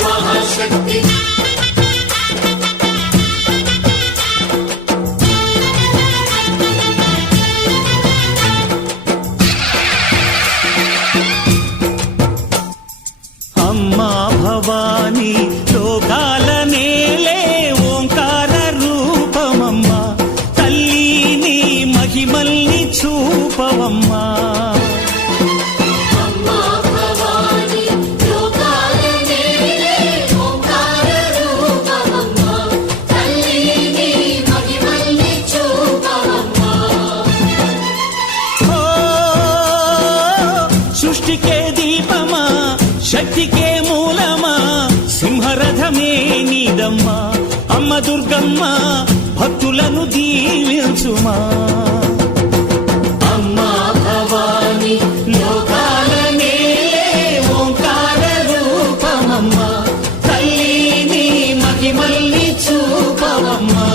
మహాశక్తి అమ్మా భవానీ లోకాల నేలే ఓంకార రూపమమ్మా తల్లి నీ మహిమల్ని చూపవమ్మా సృష్టికే దీపమా శక్తికే మూలమా సింహరథమే నీదమ్మా అమ్మ దుర్గమ్మ భక్తులను దీవించుమా అమ్మా భవానీ లోకాల నేలే ఓంకార రూపమమ్మా తల్లి నీ మహిమల్ని చూపవమ్మా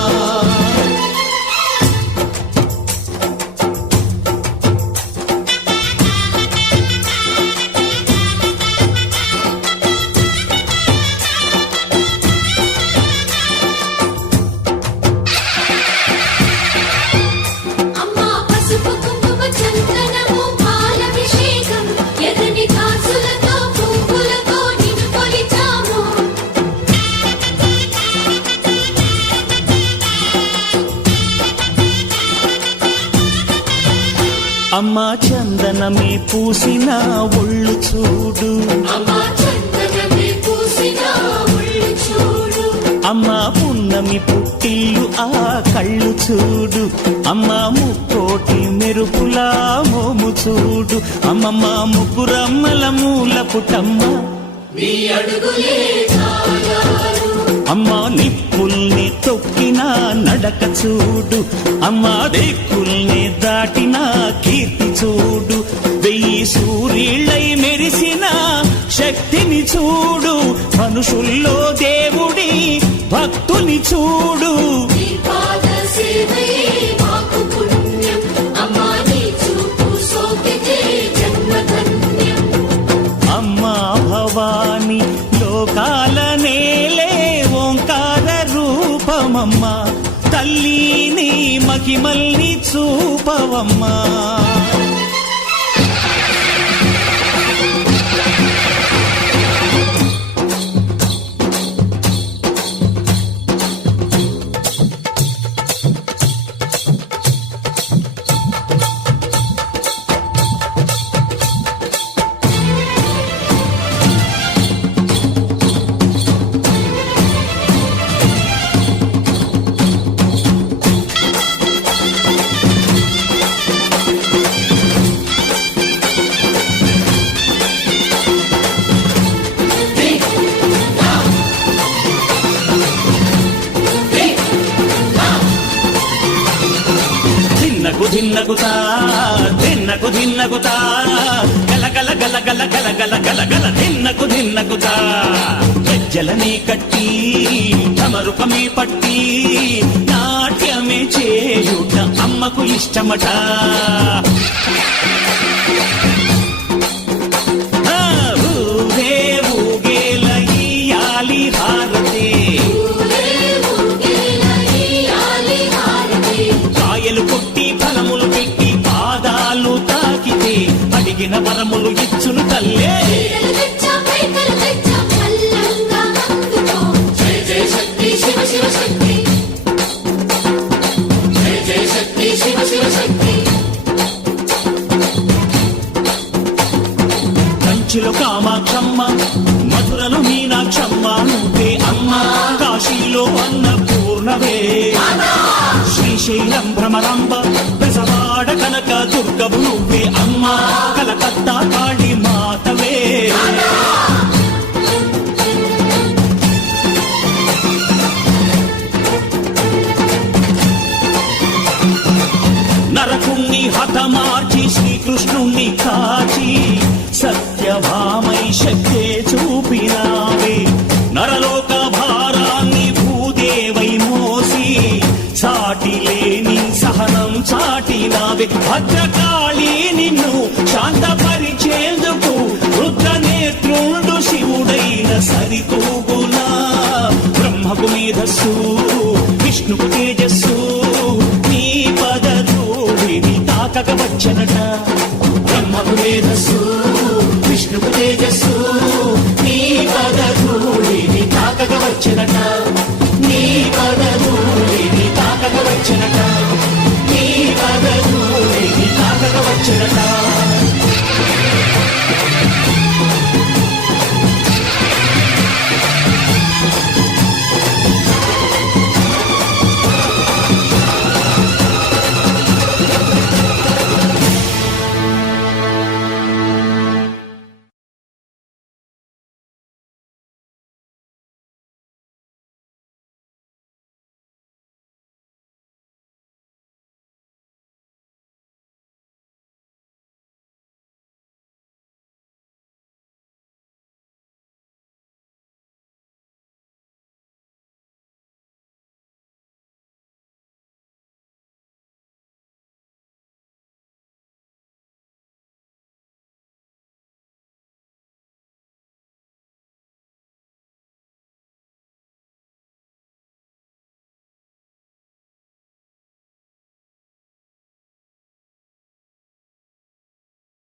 అమ్మా చందనమే పూసిన ఒళ్ళు చూడు అమ్మా పున్నమి పుట్టిల్లు ఆ కళ్ళు చూడు అమ్మా ముక్కోటి మెరుపులా మోము చూడు అమ్మమ్మ ముగ్గురమ్మల మూల పుటమ్మ అమ్మా నిప్పుల్ని తొక్కిన నడక చూడు అమ్మా దిక్కుల్ని దాటిన కీర్తి చూడు వెయ్యి సూర్యుళ్ళై మెరిసిన శక్తిని చూడు మనుషుల్లో దేవుడి భక్తుని చూడు అమ్మా భవానీ లోకాల నేలే ఓంకార రూపమమ్మా తల్లి నీ మహిమల్ని చూపవమ్మా ధిన్నకుతా ధిన్నకుతా గల గల గల గల గల గల గల గల ధిన్నకుతా గజ్జలనే కట్టి తమరుకమే పట్టి నాట్యమే చేయుట అమ్మకు ఇష్టమట ఊరే ఊగేల ఇయ్యాలి హారతి కాయలు కొట్టి ఫలములు పెట్టి పాదాలు తాకితే అడిగిన వరములు ఇచ్చును తల్లే కంచిలో కామాక్షమ్మ మధురలో మీనాక్షమ్మ నువ్వే అమ్మ కాశీలో అన్నపూర్ణవే శ్రీశైలం భ్రమరాంబ బెజవాడ కనక దుర్గవు నువ్వే అమ్మ కలకత్తా కాళీ మాతవే నరకుణ్ణి హతమార్చి శ్రీకృష్ణుణ్ణి కాచి సత్యభామై శక్తే చూపినావే నరలోక భారాన్ని భూదేవై మోసి సాటి లేని సహనం చాటినావే భద్రకాళి నిన్ను శాంతపరిచేందుకు రుద్రనేత్రుండు శివుడైన సరితూగులా బ్రహ్మకు మేధస్సు విష్ణుకు తేజస్సు నీ పదధూళిని తాకక వచ్చనట బ్రహ్మకు మేధస్సు విష్ణుకు తేజస్సు నీ పదధూళిని తాకక వచ్చనట